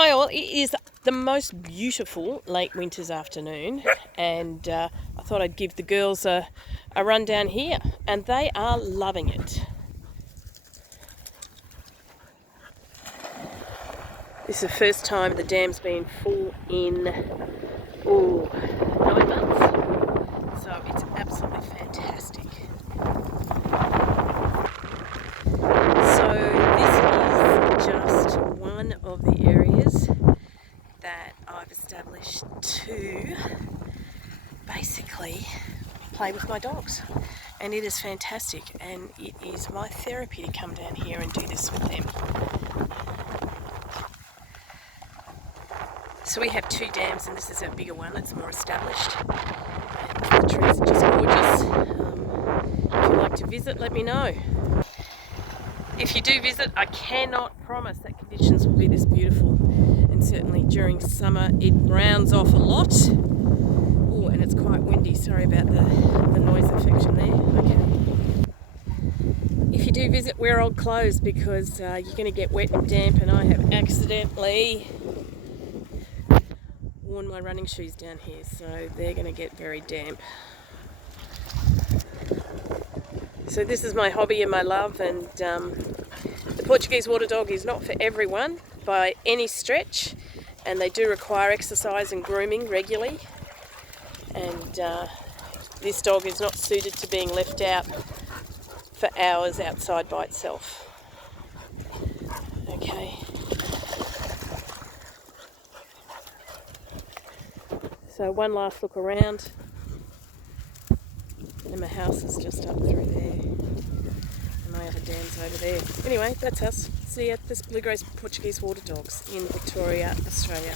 Hi all, it is the most beautiful late winter's afternoon and I thought I'd give the girls a run down here and they are loving it. This is the first time the dam's been full in 9 months, so it's absolutely fantastic. So this is just one of the areas that I've established to basically play with my dogs, and it is fantastic, and it is my therapy to come down here and do this with them. So we have 2 dams, and this is a bigger one, it's more established, and the trees are just gorgeous. If you'd like to visit, let me know. If you do visit, I cannot promise that conditions will be this beautiful, and certainly during summer it rounds off a lot. Oh, and it's quite windy, sorry about the noise infection there. Okay. If you do visit, wear old clothes because you're going to get wet and damp, and I have accidentally worn my running shoes down here, so they're going to get very damp. So this is my hobby and my love, and the Portuguese Water Dog is not for everyone by any stretch, and they do require exercise and grooming regularly, and this dog is not suited to being left out for hours outside by itself. Okay. So one last look around, and my house is just up through there, and my other dam's over there. Anyway, that's us. See you at this Bluegrace Portuguese Water Dogs in Victoria, Australia.